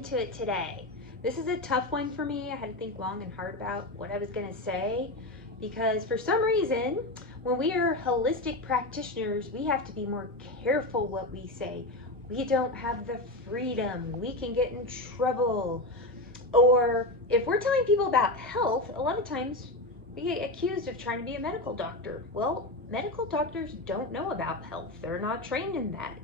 into it today. This is a tough one for me. I had to think long and hard about what I was going to say, because for some reason, when we are holistic practitioners, we have to be more careful what we say. We don't have the freedom. We can get in trouble. Or if we're telling people about health, a lot of times we get accused of trying to be a medical doctor. Well, medical doctors don't know about health. They're not trained in that.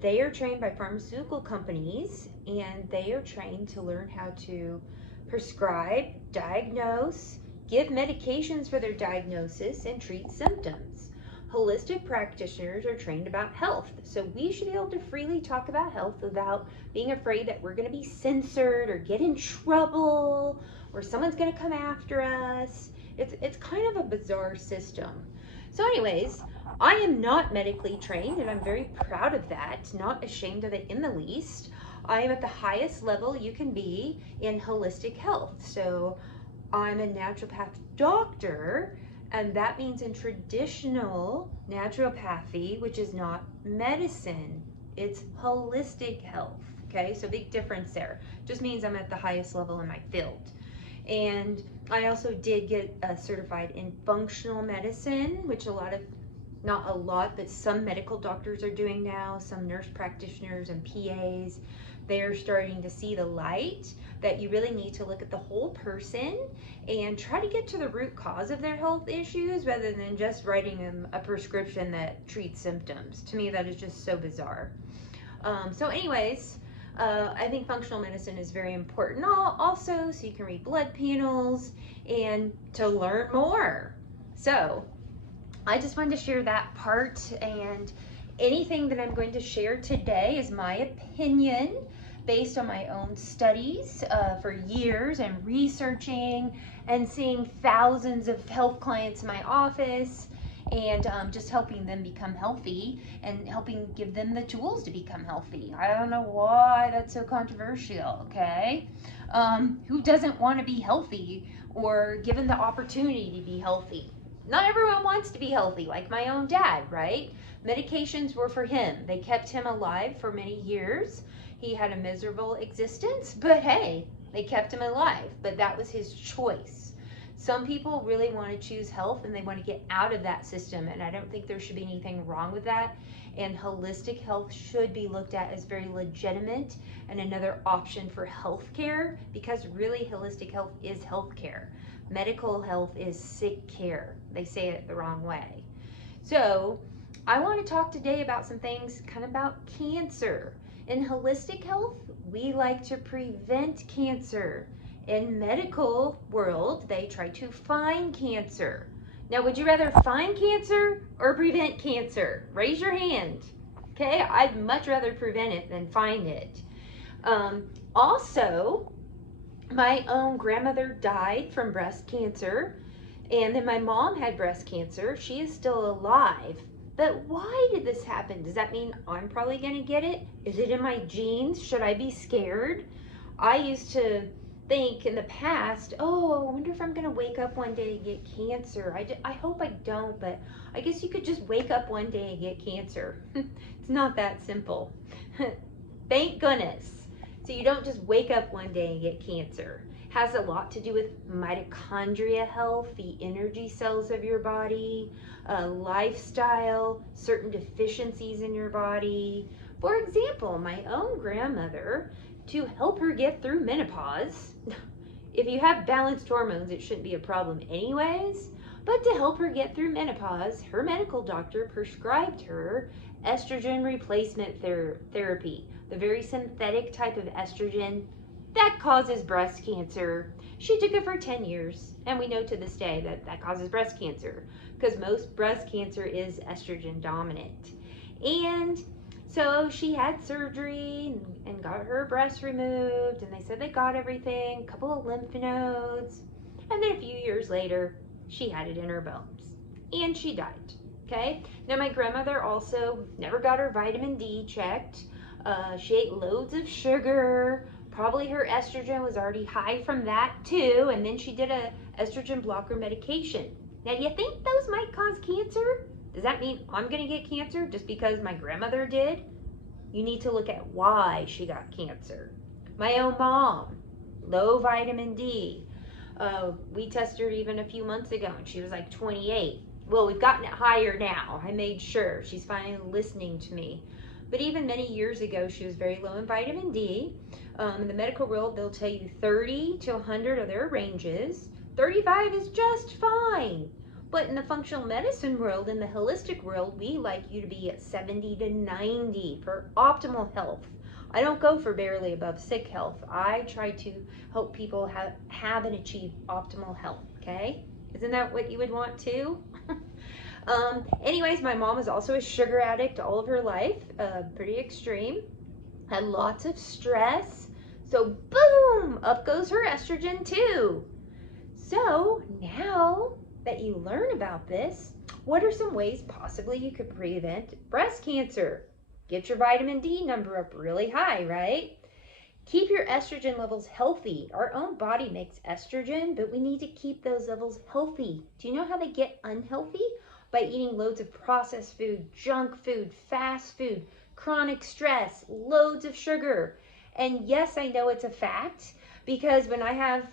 They are trained by pharmaceutical companies, and they are trained to learn how to prescribe, diagnose, give medications for their diagnosis, and treat symptoms. Holistic practitioners are trained about health, so we should be able to freely talk about health without being afraid that we're going to be censored or get in trouble or someone's going to come after us. It's kind of a bizarre system. So anyways, I am not medically trained, and I'm very proud of that, not ashamed of it in the least. I am at the highest level you can be in holistic health. So I'm a naturopath doctor, and that means in traditional naturopathy, which is not medicine, it's holistic health. Okay, so big difference there. Just means I'm at the highest level in my field. And I also did get certified in functional medicine, which not a lot, but some medical doctors are doing now, some nurse practitioners and PAs. They're starting to see the light that you really need to look at the whole person and try to get to the root cause of their health issues rather than just writing them a prescription that treats symptoms. To me, that is just so bizarre. So anyways, I think functional medicine is very important also, so you can read blood panels and to learn more. So I just wanted to share that part, and anything that I'm going to share today is my opinion based on my own studies for years and researching and seeing thousands of health clients in my office, and just helping them become healthy and helping give them the tools to become healthy. I don't know why that's so controversial, okay? Who doesn't want to be healthy or given the opportunity to be healthy? Not everyone wants to be healthy, like my own dad, right? Medications were for him. They kept him alive for many years. He had a miserable existence, but hey, they kept him alive, but that was his choice. Some people really want to choose health and they want to get out of that system, and I don't think there should be anything wrong with that. And holistic health should be looked at as very legitimate and another option for healthcare, because really holistic health is healthcare. Medical health is sick care. They say it the wrong way. So I want to talk today about some things kind of about cancer. In holistic health, we like to prevent cancer. In medical world, they try to find cancer. Now, would you rather find cancer or prevent cancer? Raise your hand. Okay, I'd much rather prevent it than find it. Also, my own grandmother died from breast cancer, and then my mom had breast cancer. She is still alive. But why did this happen? Does that mean I'm probably going to get it? Is it in my genes? Should I be scared? I used to think in the past, oh, I wonder if I'm going to wake up one day and get cancer. I hope I don't, but I guess you could just wake up one day and get cancer. It's not that simple. Thank goodness. So you don't just wake up one day and get cancer. It has a lot to do with mitochondria health, the energy cells of your body, lifestyle, certain deficiencies in your body. For example, my own grandmother, to help her get through menopause, if you have balanced hormones, it shouldn't be a problem anyways, but to help her get through menopause, her medical doctor prescribed her estrogen replacement therapy, the very synthetic type of estrogen that causes breast cancer. She took it for 10 years, and we know to this day that that causes breast cancer because most breast cancer is estrogen dominant. And so she had surgery and got her breast removed, and they said they got everything, a couple of lymph nodes, and then a few years later, she had it in her bones, and she died, okay? Now, my grandmother also never got her vitamin D checked. She ate loads of sugar. Probably her estrogen was already high from that too, and then she did a estrogen blocker medication. Now, do you think those might cause cancer? Does that mean I'm going to get cancer just because my grandmother did? You need to look at why she got cancer. My own mom, low vitamin D. We tested her even a few months ago and she was like 28. Well, we've gotten it higher now. I made sure. She's finally listening to me. But even many years ago, she was very low in vitamin D. In the medical world, they'll tell you 30 to 100 are their ranges. 35 is just fine. But in the functional medicine world, in the holistic world, we like you to be at 70 to 90 for optimal health. I don't go for barely above sick health. I try to help people have and achieve optimal health, okay? Isn't that what you would want too? Anyways, my mom was also a sugar addict all of her life, pretty extreme, had lots of stress. So boom, up goes her estrogen too. So now that you learn about this, what are some ways possibly you could prevent breast cancer? Get your vitamin D number up really high, right? Keep your estrogen levels healthy. Our own body makes estrogen, but we need to keep those levels healthy. Do you know how they get unhealthy? By eating loads of processed food, junk food, fast food, chronic stress, loads of sugar. And yes, I know it's a fact, because when I have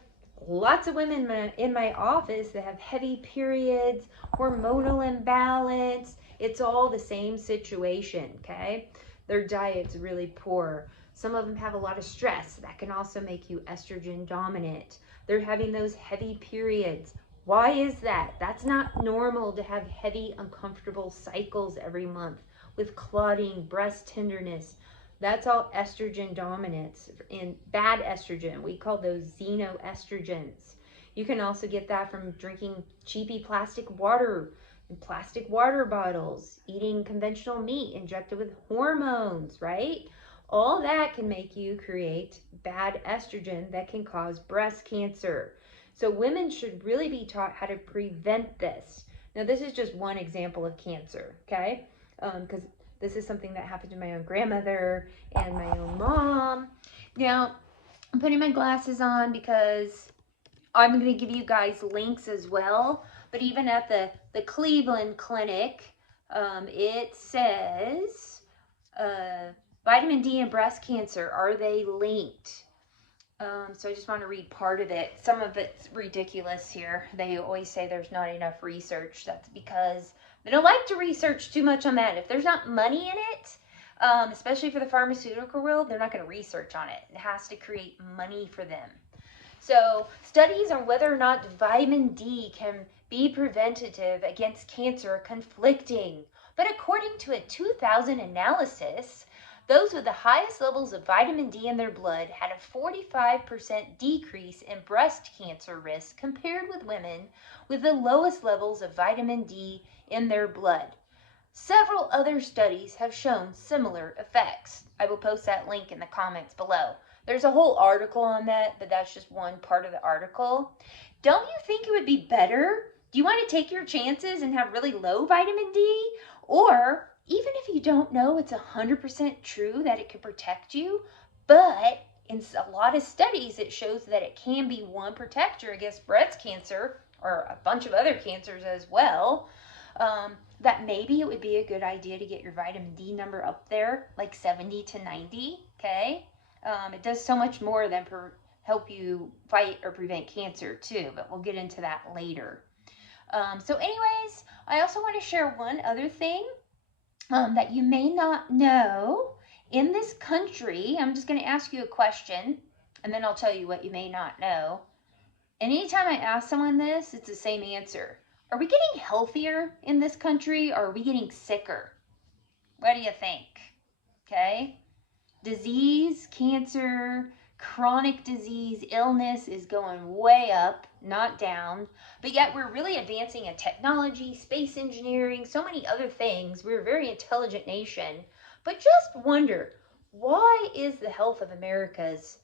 lots of women in my office that have heavy periods, hormonal imbalance, it's all the same situation, okay? Their diet's really poor. Some of them have a lot of stress. That can also make you estrogen dominant. They're having those heavy periods. Why is that? That's not normal to have heavy, uncomfortable cycles every month with clotting, breast tenderness. That's all estrogen dominance and bad estrogen. We call those xenoestrogens. You can also get that from drinking cheapy plastic water in plastic water bottles, eating conventional meat injected with hormones, right? All that can make you create bad estrogen that can cause breast cancer. So women should really be taught how to prevent this. Now, this is just one example of cancer, okay? Because this is something that happened to my own grandmother and my own mom. Now, I'm putting my glasses on because I'm going to give you guys links as well. But even at the Cleveland Clinic, it says vitamin D and breast cancer, are they linked? So I just want to read part of it. Some of it's ridiculous here. They always say there's not enough research. That's because they don't like to research too much on that. If there's not money in it, especially for the pharmaceutical world, they're not going to research on it. It has to create money for them. So studies on whether or not vitamin D can be preventative against cancer are conflicting. But according to a 2000 analysis, those with the highest levels of vitamin D in their blood had a 45% decrease in breast cancer risk compared with women with the lowest levels of vitamin D in their blood. Several other studies have shown similar effects. I will post that link in the comments below. There's a whole article on that, but that's just one part of the article. Don't you think it would be better? Do you want to take your chances and have really low vitamin D? Or even if you don't know it's 100% true that it could protect you, but in a lot of studies it shows that it can be one protector against breast cancer or a bunch of other cancers as well, that maybe it would be a good idea to get your vitamin D number up there, like 70 to 90, okay? It does so much more than help you fight or prevent cancer too, but we'll get into that later. So anyways, I also want to share one other thing that you may not know. In this country, I'm just going to ask you a question, and then I'll tell you what you may not know. And anytime I ask someone this, it's the same answer. Are we getting healthier in this country, or are we getting sicker? What do you think? Okay? Disease, cancer, chronic disease, illness is going way up, not down. But yet we're really advancing in technology, space engineering, so many other things. We're a very intelligent nation. But just wonder, why is the health of America's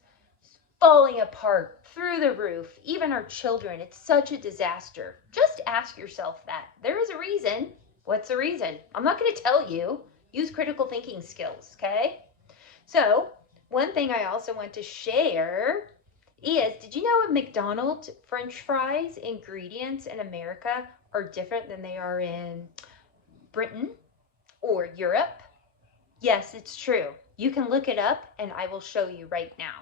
falling apart through the roof? Even our children, it's such a disaster. Just ask yourself that. There is a reason. What's the reason? I'm not going to tell you. Use critical thinking skills, okay? So, one thing I also want to share is, did you know McDonald's French fries ingredients in America are different than they are in Britain or Europe? Yes, it's true. You can look it up and I will show you right now.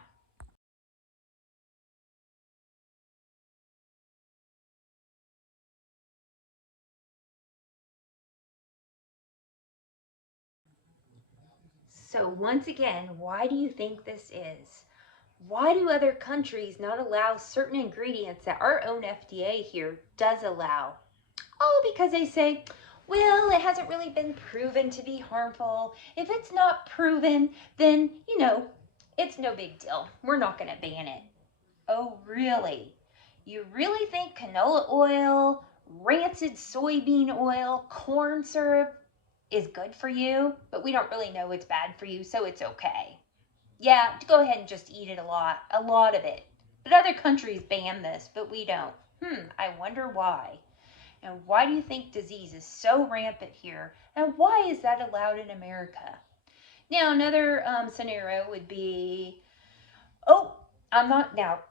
So once again, why do you think this is? Why do other countries not allow certain ingredients that our own FDA here does allow? Oh, because they say, well, it hasn't really been proven to be harmful. If it's not proven, then, it's no big deal. We're not going to ban it. Oh, really? You really think canola oil, rancid soybean oil, corn syrup is good for you? But we don't really know it's bad for you, so it's okay. Yeah, go ahead and just eat it a lot of it. But other countries ban this, but we don't. I wonder why. And why do you think disease is so rampant here? And why is that allowed in America? Now, another scenario would be,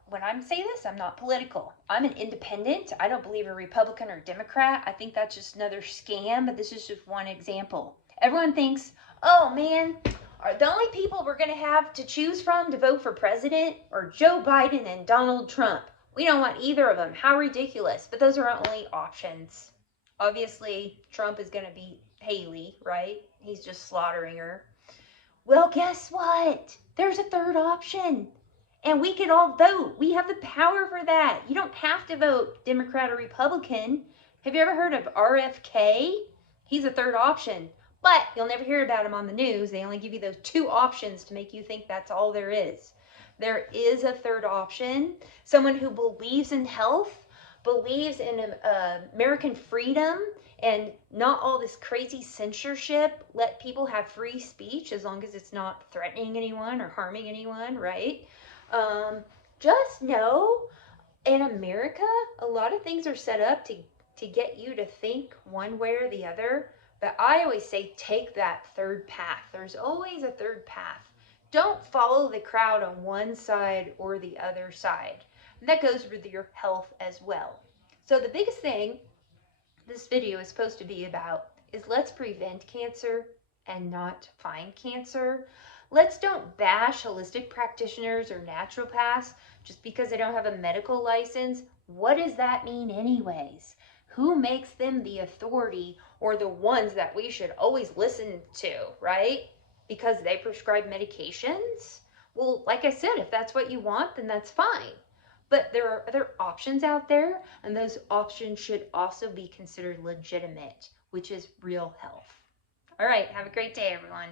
when I say this, I'm not political. I'm an independent. I don't believe a Republican or Democrat. I think that's just another scam, but this is just one example. Everyone thinks, oh man, are the only people we're going to have to choose from to vote for president are Joe Biden and Donald Trump. We don't want either of them. How ridiculous. But those are our only options. Obviously, Trump is going to beat Haley, right? He's just slaughtering her. Well, guess what? There's a third option. And we could all vote. We have the power for that. You don't have to vote Democrat or Republican. Have you ever heard of RFK? He's a third option. But you'll never hear about him on the news. They only give you those two options to make you think that's all there is. There is a third option. Someone who believes in health, believes in American freedom, and not all this crazy censorship. Let people have free speech as long as it's not threatening anyone or harming anyone, right? Just know, in America, a lot of things are set up to get you to think one way or the other. But I always say, take that third path. There's always a third path. Don't follow the crowd on one side or the other side. And that goes with your health as well. So the biggest thing this video is supposed to be about is let's prevent cancer and not find cancer. Let's don't bash holistic practitioners or naturopaths just because they don't have a medical license. What does that mean anyways? Who makes them the authority or the ones that we should always listen to, right? Because they prescribe medications? Well, like I said, if that's what you want, then that's fine. But there are other options out there, and those options should also be considered legitimate, which is real health. All right, have a great day, everyone.